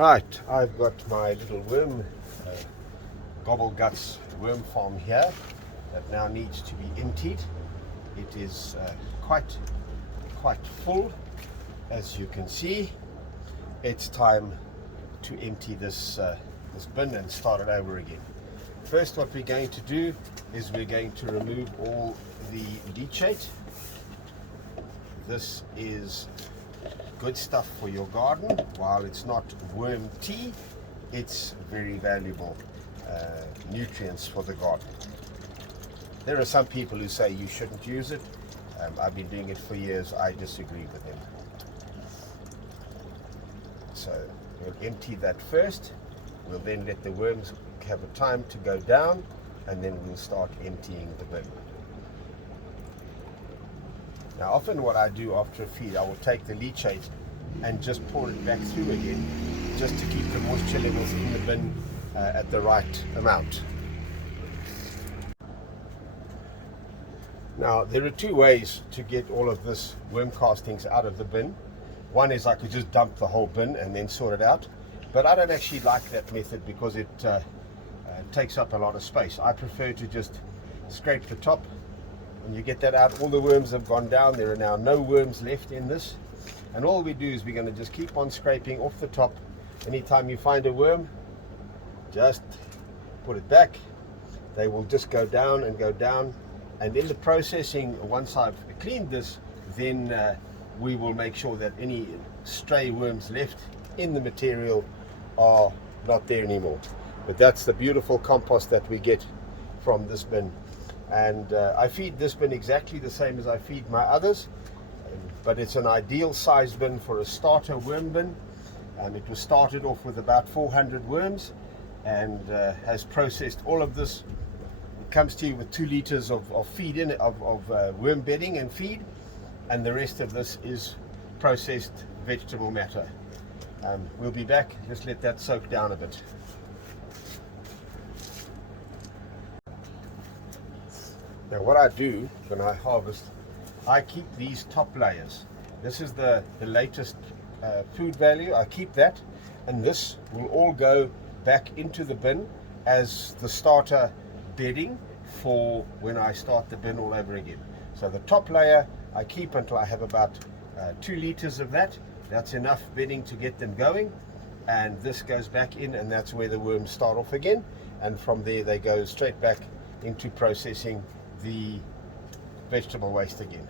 Right, I've got my little worm, Gobble Guts worm farm here that now needs to be emptied. It is quite full, as you can see. It's time to empty this bin and start it over again. First, what we're going to do is we're going to remove all the leachate. This is good stuff for your garden. While it's not worm tea, it's very valuable nutrients for the garden. There are some people who say you shouldn't use it. I've been doing it for years. I disagree with them. So we'll empty that first. We'll then let the worms have a time to go down, and then we'll start emptying the bin. Now, often what I do after a feed, I will take the leachate and just pour it back through again, just to keep the moisture levels in the bin at the right amount. Now, there are two ways to get all of this worm castings out of the bin. One is I could just dump the whole bin and then sort it out, but I don't actually like that method because it takes up a lot of space. I prefer to just scrape the top. When you get that out, all the worms have gone down. There are now no worms left in this, and all we do is we're going to just keep on scraping off the top. Anytime you find a worm, just put it back. They will just go down and go down, and in the processing, once I've cleaned this, then we will make sure that any stray worms left in the material are not there anymore. But that's the beautiful compost that we get from this bin. And I feed this bin exactly the same as I feed my others, but it's an ideal size bin for a starter worm bin. It was started off with about 400 worms and has processed all of this. It comes to you with 2 liters of feed in it, of worm bedding and feed, and the rest of this is processed vegetable matter. We'll be back. Just let that soak down a bit. Now, what I do when I harvest, I keep these top layers. This is the latest food value. I keep that, and this will all go back into the bin as the starter bedding for when I start the bin all over again. So the top layer I keep until I have about 2 liters of that. That's enough bedding to get them going, and this goes back in, and that's where the worms start off again, and from there they go straight back into processing the vegetable waste again.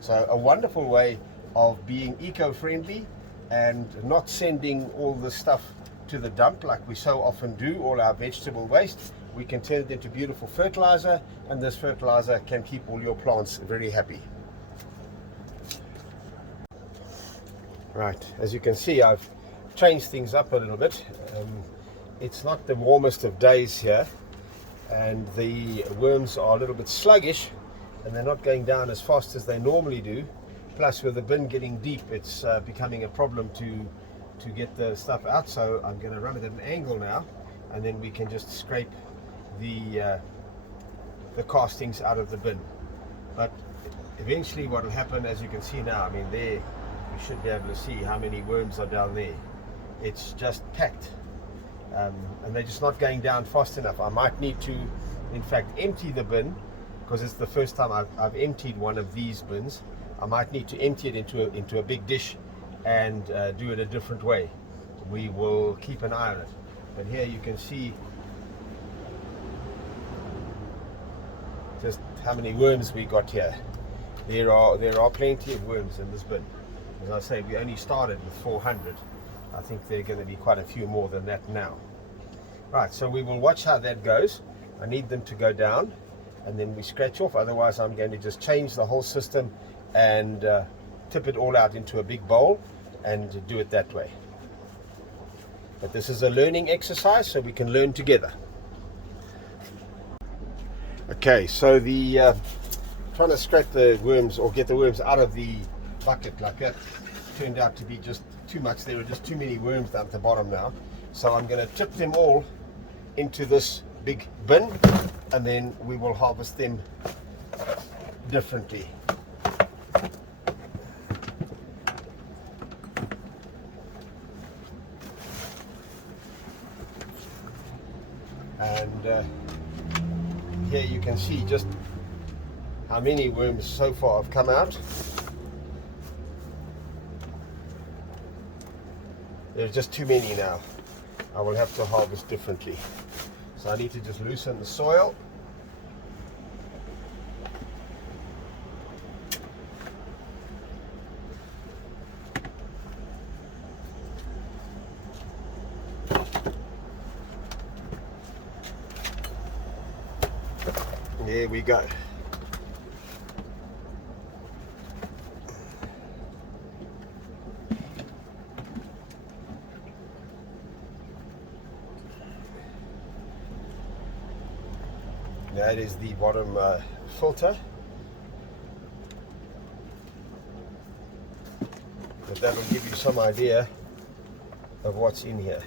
So a wonderful way of being eco-friendly and not sending all the stuff to the dump like we so often do, all our vegetable waste. We can turn it into beautiful fertilizer, and this fertilizer can keep all your plants very happy. Right, as you can see, I've changed things up a little bit. It's not the warmest of days here, and the worms are a little bit sluggish, and they're not going down as fast as they normally do. Plus, with the bin getting deep, it's becoming a problem to get the stuff out. So I'm going to run it at an angle now, and then we can just scrape the castings out of the bin. But eventually what will happen, as you can see now, I mean, there you should be able to see how many worms are down there. It's just packed. And they're just not going down fast enough. I might need to, in fact, empty the bin, because it's the first time I've emptied one of these bins. I might need to empty it into a big dish and do it a different way. We will keep an eye on it. But here you can see just how many worms we got here. There are plenty of worms in this bin. As I say, we only started with 400. I think there are going to be quite a few more than that now. Right, so we will watch how that goes. I need them to go down, and then we scratch off. Otherwise, I'm going to just change the whole system and tip it all out into a big bowl and do it that way. But this is a learning exercise, so we can learn together. Okay, so the trying to scrape the worms or get the worms out of the bucket like that turned out to be just too much. There are just too many worms down at the bottom now. So I'm going to tip them all into this big bin, and then we will harvest them differently. And here you can see just how many worms so far have come out. There's just too many now. I will have to harvest differently. So I need to just loosen the soil. There we go. That is the bottom filter. But that will give you some idea of what's in here.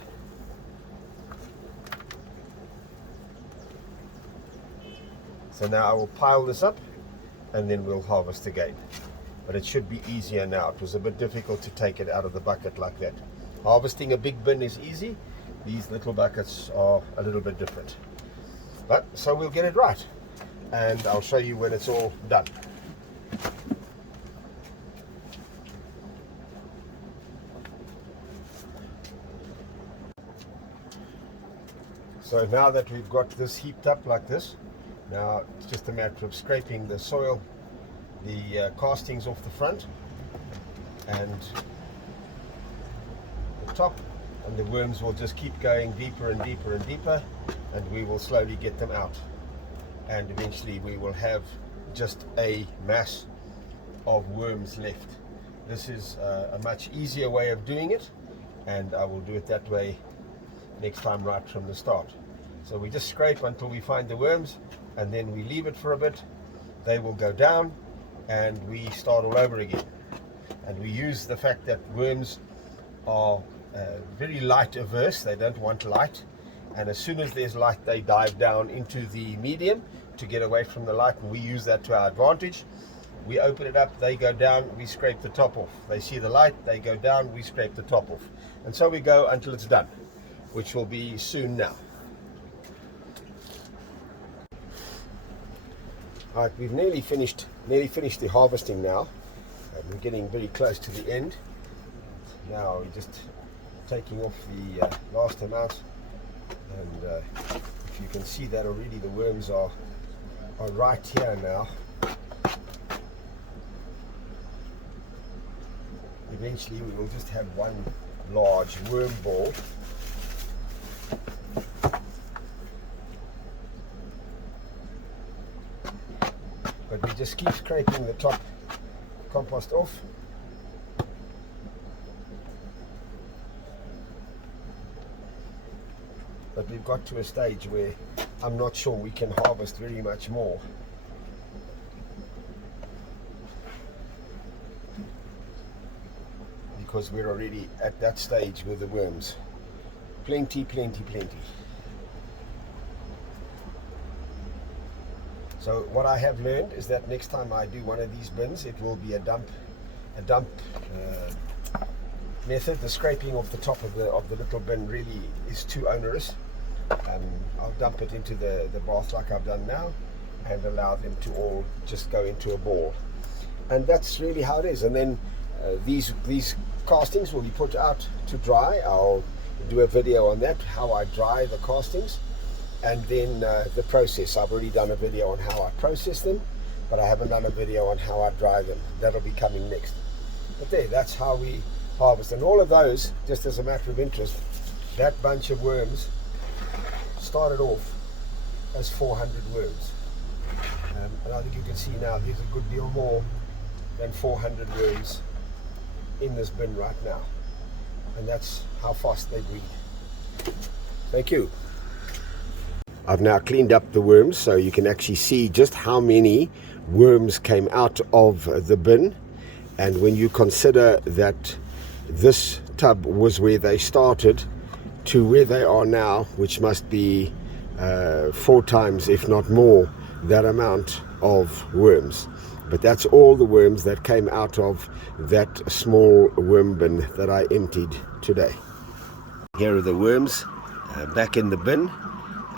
So now I will pile this up and then we'll harvest again. But it should be easier now. It was a bit difficult to take it out of the bucket like that. Harvesting a big bin is easy. These little buckets are a little bit different. But so we'll get it right. And I'll show you when it's all done. So now that we've got this heaped up like this, now it's just a matter of scraping the soil, the castings off the front and the top, and the worms will just keep going deeper and deeper and deeper, and we will slowly get them out, and eventually we will have just a mass of worms left. This is a much easier way of doing it, and I will do it that way next time right from the start. So we just scrape until we find the worms, and then we leave it for a bit. They will go down and we start all over again. And we use the fact that worms are very light averse. They don't want light, and as soon as there's light they dive down into the medium to get away from the light, and we use that to our advantage. We open it up, they go down, we scrape the top off. They see the light, they go down, we scrape the top off, and so we go until it's done, which will be soon now. Alright, we've nearly finished the harvesting now, and we're getting very close to the end. Now we're just taking off the last amount, and if you can see that already, the worms are right here now. Eventually we will just have one large worm ball. But we just keep scraping the top compost off. But we've got to a stage where I'm not sure we can harvest very much more. Because we're already at that stage with the worms. Plenty, plenty, plenty. So what I have learned is that next time I do one of these bins, it will be a dump method. The scraping of the top of the little bin really is too onerous. I'll dump it into the bath like I've done now, and allow them to all just go into a ball. And that's really how it is. And then these castings will be put out to dry. I'll do a video on that, how I dry the castings. And then the process. I've already done a video on how I process them, but I haven't done a video on how I dry them. That'll be coming next. But that's how we harvest. And all of those, just as a matter of interest, that bunch of worms started off as 400 worms. And I think you can see now there's a good deal more than 400 worms in this bin right now. And that's how fast they breed. Thank you. I've now cleaned up the worms, so you can actually see just how many worms came out of the bin. And when you consider that this tub was where they started to where they are now, which must be 4 times, if not more, that amount of worms. But that's all the worms that came out of that small worm bin that I emptied today. Here are the worms back in the bin.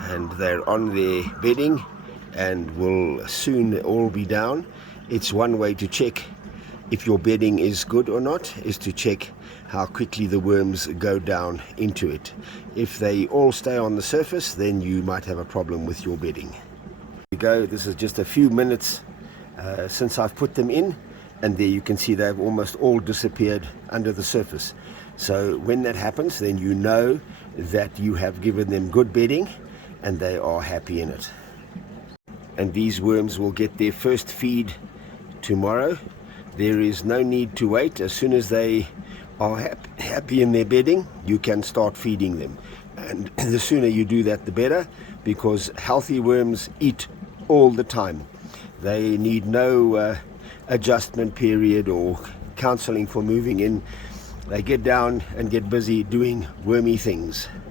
and they're on their bedding and will soon all be down. It's one way to check if your bedding is good or not, is to check how quickly the worms go down into it. If they all stay on the surface, then you might have a problem with your bedding. Here we go. This is just a few minutes since I've put them in, and there you can see they've almost all disappeared under the surface. So when that happens, then you know that you have given them good bedding and they are happy in it. And these worms will get their first feed tomorrow. There is no need to wait. As soon as they are happy in their bedding, you can start feeding them. And the sooner you do that, the better, because healthy worms eat all the time. They need no adjustment period or counseling for moving in. They get down and get busy doing wormy things.